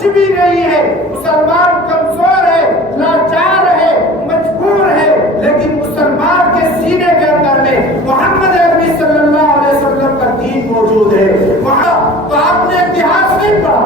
کچھ بھی نہیں ہے، مسلمان کمزور ہے، لاچار ہے، مجبور ہے، لیکن مسلمان کے سینے کے اندر میں محمد عربی صلی اللہ علیہ وسلم کا دین موجود ہے۔ وہاں تو آپ نے اتہاس نہیں پڑھا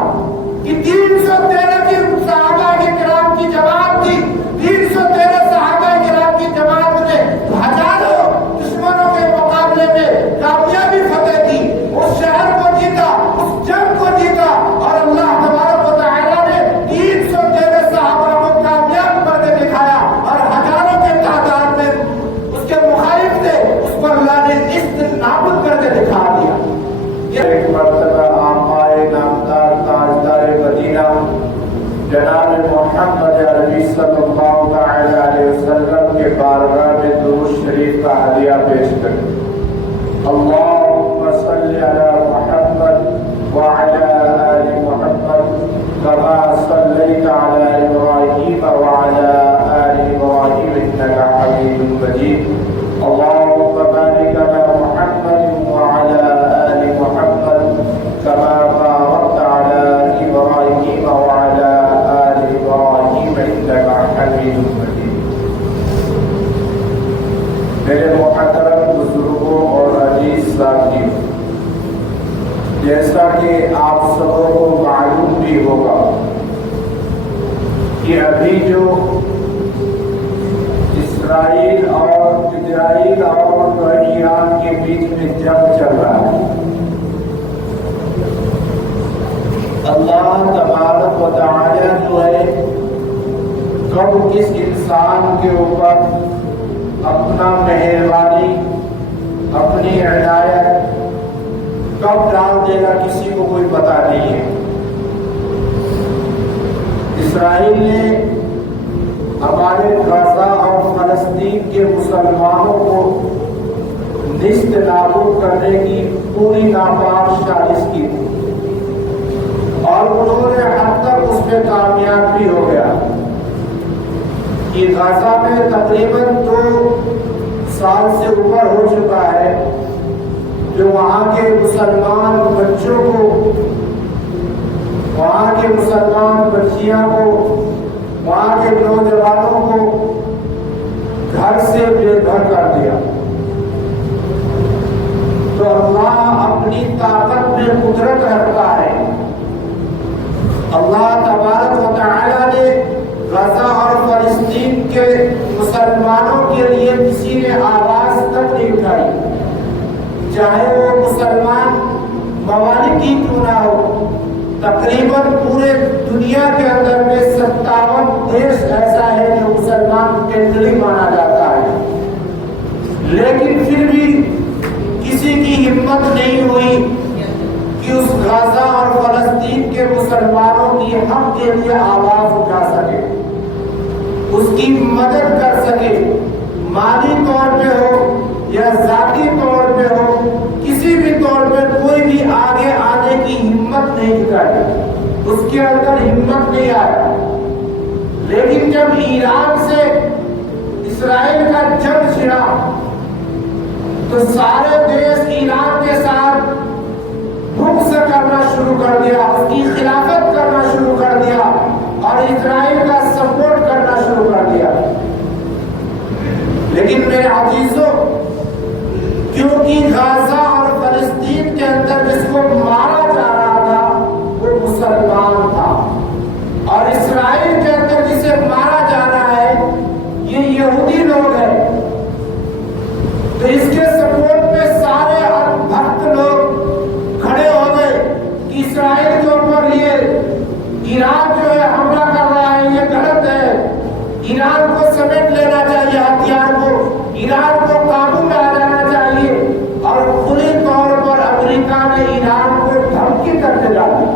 کہ 313 کی صحابہ کرام کی جماعت تھی، 313 صحابہ کرام کی جماعت نے ہزاروں دشمنوں کے مقابلے میں کامیابی فتح کی، اس شہر کو جیتا، اس جنگ کو جیتا، اور اللہ تبارک و تعالیٰ نے 313 صحابہ کو کامیاب کر کے دکھایا، اور ہزاروں کے تعداد میں اس کے مخالف تھے، اس کو اللہ نے نابود کر کے دکھا دیا۔ ایک مرتبہ آقائے نامدار تاجدار مدینہ جناب محمد عربی صلی اللہ تعالی علیہ وسلم کے بارگاہ میں درود شریف کا ہدیہ پیش کریں۔ اللہم صلی علی محمد وعلی آل محمد کما صلیت علی ابراہیم وعلی آل ابراہیم انک حمید مجید۔ اللہم بارک علی محمد وعلی آل محمد کما بارکت علی ابراہیم وعلی آل ابراہیم انک حمید مجید۔ میرے محترم بزرگوں اور عزیز ساتھیوں، جیسا کہ آپ سبوں کو معلوم بھی ہوگا کہ ابھی جو اسرائیل اور ایران کے بیچ میں جنگ چل رہا ہے، اللہ تبارک و تعالی جو ہے کب کس انسان کے اوپر اپنا مہربانی، اپنی عنایت کب ڈال دے گا کسی کو کوئی پتہ نہیں ہے۔ اسرائیل نے ہمارے غزہ اور فلسطین کے مسلمانوں کو نیست نابود کرنے کی پوری ناکام سازش کی تھی، اور انہوں نے حد تک اس میں کامیاب بھی ہو گیا کہ غزہ میں تقریباً 2 سال سے اوپر ہو چکا ہے جو وہاں کے مسلمان بچوں کو، وہاں کے مسلمان بچیاں کو، وہاں کے نوجوانوں کو گھر سے بے گھر کر دیا۔ تو اللہ اپنی طاقت میں قدرت رکھتا ہے۔ اللہ تبارک و تعالیٰ نے غزہ اور فلسطین کے مسلمانوں کے لیے کسی نے آواز تک نہیں اٹھائی، چاہے وہ مسلمان ممالک کی کیوں نہ ہو۔ تقریباً پورے دنیا کے اندر میں 57 دیش ایسا ہے جو مسلمان کنٹری مانا جاتا ہے، لیکن پھر بھی کسی کی ہمت نہیں ہوئی کہ اس غزہ اور فلسطین کے مسلمانوں کی حق کے لیے آواز اٹھا سکے، اس کی مدد کر سکے، مالی طور پہ ہو یا ذاتی طور پہ ہو، کسی بھی طور پہ کوئی بھی آگے آنے کی ہمت نہیں کری، اس کے اندر ہمت نہیں آیا۔ لیکن جب ایران سے اسرائیل کا جنگ چھڑا تو سارے دیش ایران کے ساتھ بغض کرنا شروع کر دیا، اس کی خلافت کرنا شروع کر دیا، اور اسرائیل کا سپورٹ کرنا شروع کر دیا۔ لیکن میرے عزیزوں، کیونکہ غزہ اور فلسطین کے اندر جس کو مارا جا رہا تھا وہ مسلمان تھا، اور اسرائیل کے اندر جسے مارا جا رہا ہے یہ یہودی لوگ ہیں، تو اس کے سپورٹ میں سارے بھکت لوگ کھڑے ہو گئے کہ اسرائیل کے اوپر یہ ایران جو ہے حملہ کر رہا ہے، یہ غلط ہے، ایران کو سمیٹ لینا چاہیے، ہتھیار کو، ایران کو قابو میں آ لینا چاہیے۔ اور کھلی طور پر امریکہ نے ایران کو دھمکی کر کے ڈالی،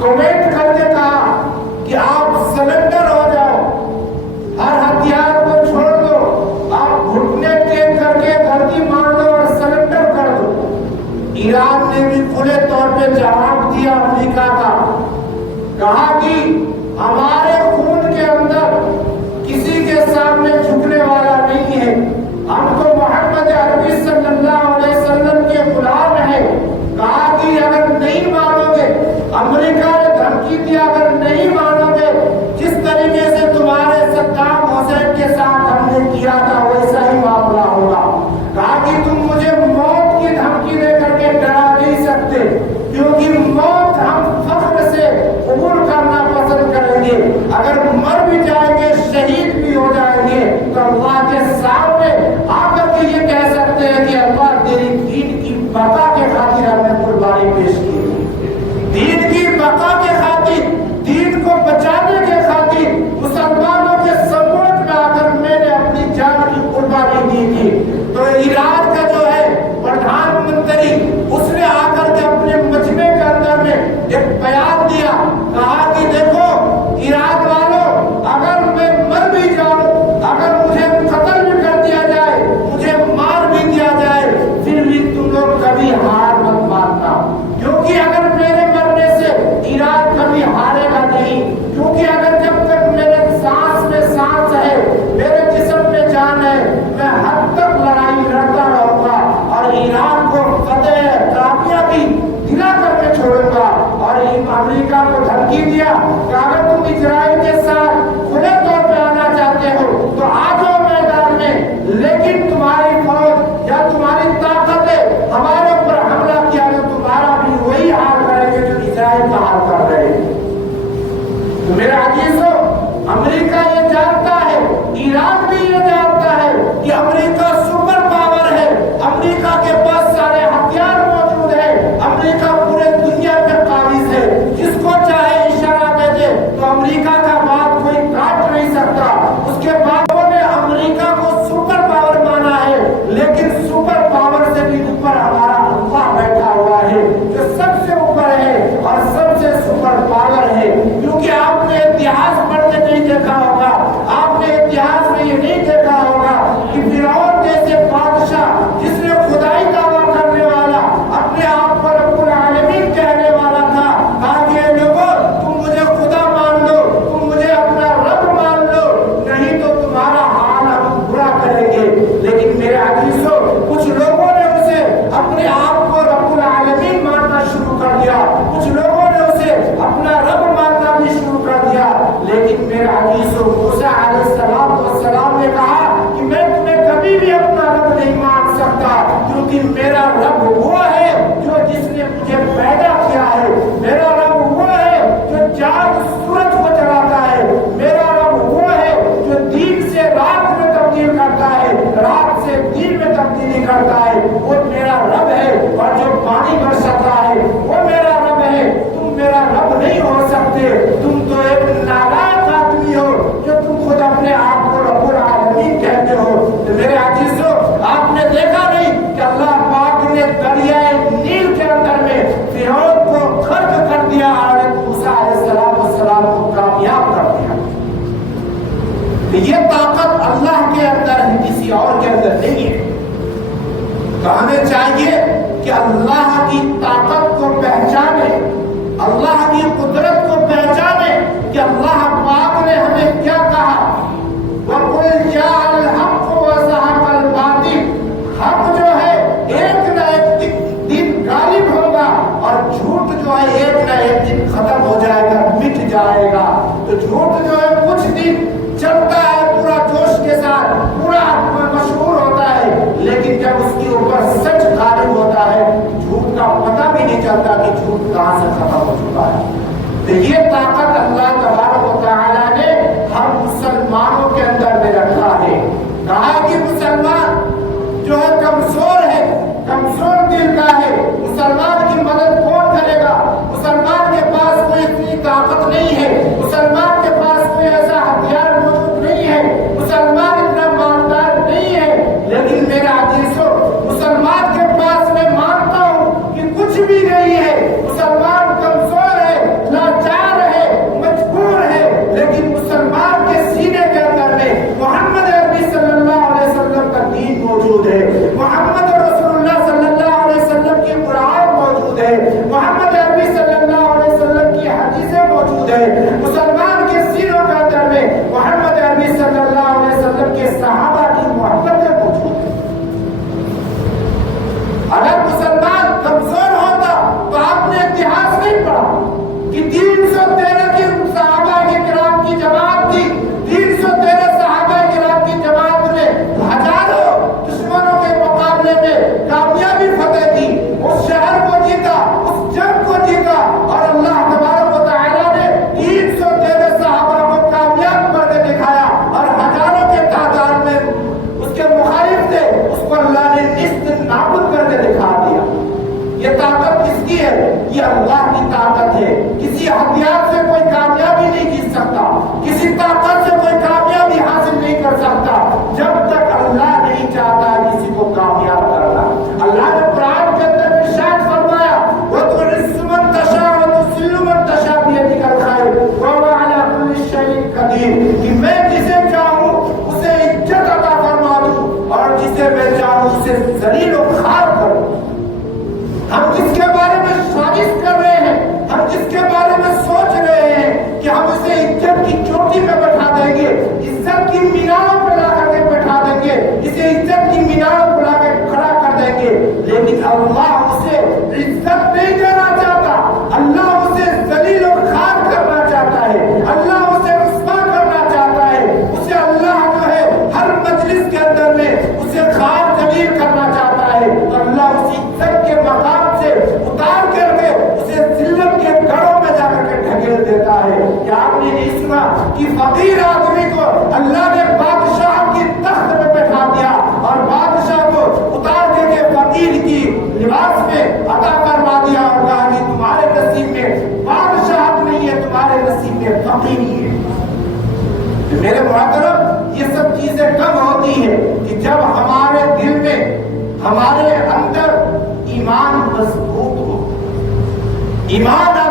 کمنٹ کر کے کہا کہ آپ سرنڈر ہو جاؤ، ہر ہتھیار کو چھوڑ دو، آپ گھٹنے ٹیک کر کے دھرتی مار دو اور سرنڈر کر دو۔ ایران نے بھی کھلے طور پہ جواب دیا امریکہ کا، کہا کہ ہمارے خون کے اندر کسی کے سامنے جھکنے والا نہیں ہے، ہم تو محمد عربی صلی اللہ علیہ وسلم کے غلام ہیں۔ کہا کہ اگر نہیں مانو گے، امریکہ نے دھمکی ایک بیان دیا، کہا کہ دیکھو عراق والوں، اگر میں مر بھی جاؤں، اگر مجھے قتل بھی کر دیا جائے، مجھے مار بھی دیا جائے، پھر بھی تم لوگ کبھی ہار مت ماننا، کیونکہ اگر میرے مرنے سے عراق کبھی ہارے گا نہیں، کیونکہ اگر جب تک میرے سانس میں سانس ہے، میرے جسم میں جان ہے، میں حد تک لڑائی لڑتا رہوں گا اور عراق کو فتح کامیابی دلا کر کے چھوڑوں گا۔ اور امریکہ کو دھمکی دیا کہ اگر تم اسرائیل کے ساتھ کھلے طور پہ آنا چاہتے ہو تو آ جاؤ میدان میں، لیکن تمہاری فوج یا تمہاری طاقتیں ہمارے اوپر حملہ کیا تو تمہارا بھی وہی حال کریں گے جو اسرائیل کا حال کر رہے ہیں۔ تو میرے عزیزو، امریکہ یہ جانتا ہے، ایران بھی یہ جانتا ہے کہ امریکہ سپر پاور ہے، امریکہ کے پاس سارے ہتھیار موجود ہیں، امریکہ پورے دنیا پہ قابض ہے، جس کو چاہے اشارہ دے دے تو امریکہ کا بات کوئی کاٹ نہیں سکتا۔ اس کے بعد نے امریکہ کو سپر پاور مانا ہے، لیکن سپر پاور سے بھی اوپر ہمارا اللہ بیٹھا ہوا ہے جو سب سے اوپر ہے اور سب سے سپر پاور ہے۔ کیونکہ آپ نے اتہاس پڑھ کے نہیں دیکھا ہوگا، آپ نے اتہاس میں یہ نہیں دیکھا ہوگا کہ فرعون جیسے بادشاہ جس نے خدائی دعویٰ کرنے والا، اپنے آپ کو رب العالمین کہنے والا تھا، کہا کہ اے لوگوں تم مجھے خدا مان لو، تم مجھے اپنا رب مان لو، نہیں تو تمہارا حال ہم برا کریں گے۔ لیکن میرے عزیزو، کچھ لوگوں نے اسے اپنے آپ کو رب العالمین ماننا شروع کر دیا، کچھ لوگوں نے اسے اپنا رب ماننا بھی شروع کر دیا۔ لیکن میرے عزیزو، موسیٰ علیہ السلام نے کہا کہ میں تمہیں کبھی بھی اپنا رب نہیں مان سکتا، کیونکہ میرا رب وہ ہے جو جس نے مجھے پیدا کیا ہے، میرا رب وہ ہے جو چاند سورج کو جلاتا ہے، میرا رب وہ ہے جو دن سے رات میں تبدیل کرتا ہے، رات سے دن میں تبدیلی کرتا ہے، وہ میرا رب ہے، اور جو پانی برساتا ہے وہ میرا رب ہے۔ تم میرا رب نہیں ہو سکتے، تم تو ایک نالائق آدمی ہو جو تم خود اپنے آپ کو رب العالمین کہتے ہو۔ تو میرے عزیزو، آپ نے دیکھا نہیں کہ اللہ پاک نے دریائے نیل کے اندر میں فرعون کو غرق کر دیا اور موسیٰ علیہ السلام کو کامیاب کر دیا۔ یہ طاقت اللہ کے اندر ہے، کسی اور کے اندر نہیں ہے۔ تو ہمیں چاہیے کہ اللہ کی طاقت کو پہچانے، اللہ کی قدرت کو پہچانے کہ اللہ پاک نے ہمیں کیا کہا، وَقُلْ جَاءَ الْحَقُّ وَزَهَقَ الْبَاطِلُ، حق جو ہے ایک نہ ایک دن غالب ہوگا اور جھوٹ جو ہے ایک نہ ایک دن ختم ہو جائے گا، مٹ جائے گا۔ تو جھوٹ جو ہے کچھ دن چلتا ہے پورا جوش کے ساتھ، پورا مشہور ہوتا ہے، لیکن جب اس کے اوپر سچ غالب ہوتا ہے جھوٹ کا پتہ بھی نہیں چلتا کہ جھوٹ کہاں سے ختم ہو چکا ہے۔ تو یہ طاقت اللہ تبارک و تعالیٰ نے ہم مسلمانوں کے اندر میں رکھا ہے۔ کہا کہ مسلمان جو ہے کمزور ہے، کمزور دل کا ہے، مسلمان کی مدد کون کرے گا؟ مسلمان کے پاس کوئی اتنی طاقت نہیں ہے، مسلمان کے پاس کوئی ایسا ہتھیار موجود نہیں ہے، مسلمان اتنا مالدار نہیں ہے۔ لیکن میرا عزیزو، مسلمان کے پاس میں مانتا ہوں کہ کچھ بھی نہیں ہے، مسلمان کمزور ہے، لاچار ہے، مجبور ہے، لیکن مسلمان کے سینے کے اندر میں محمد عربی صلی اللہ علیہ وسلم کا دین موجود ہے، محمد رسول اللہ صلی اللہ علیہ وسلم کی قرآن موجود ہے، محمد عربی صلی اللہ علیہ وسلم کی حدیثیں موجود ہے، مسلمان کے سینوں کے اندر میں محمد عربی صلی اللہ علیہ وسلم کے صحابہ کی محبتیں موجود ہیں۔ اگر مسلمان کمزور ہوتا تو آپ نے اتہاس نہیں پڑھا کہ 313 کی صحابہ کرام کی جماعت تھی، 313 صحابہ کرام کی جماعت نے ہزاروں دشمنوں کے مقابلے میں کامیابی فتح کی، اس شہر کو جیتا، اس جنگ کو جیتا، اور اللہ تبارک و تعالیٰ نے 313 صحابہ کو کامیاب کر کے دکھایا، اور ہزاروں کے تعداد میں اس کے مخالف تھے، اس کو اللہ نے نصف نابود کر کے دکھا دیا۔ یہ طاقت کس کی ہے؟ یہ اللہ کی طاقت ہے۔ کسی ہتھیار سے کوئی کامیابی نہیں جیت سکتا، کسی طاقت سے کوئی کامیابی حاصل نہیں کر سکتا جب تک اللہ نہیں چاہتا کسی کو کامیاب کرنا۔ اللہ نے قرآن کے اندر ارشاد فرمایا، وَتُعِزُّ مَن تَشَاءُ وَتُذِلُّ کہ فقیر آدمی کو اللہ نے بادشاہ کی تخت میں بٹھا دیا اور بادشاہ کو اتار دے کے فقیر کی لباس میں عطا فرما دیا اور کہا کہ تمہارے نصیب میں بادشاہت نہیں ہے، تمہارے نصیب میں فقیری ہے۔ میرے محترم، یہ سب چیزیں کب ہوتی ہے کہ جب ہمارے دل میں، ہمارے اندر ایمان مضبوط ہو، ایمان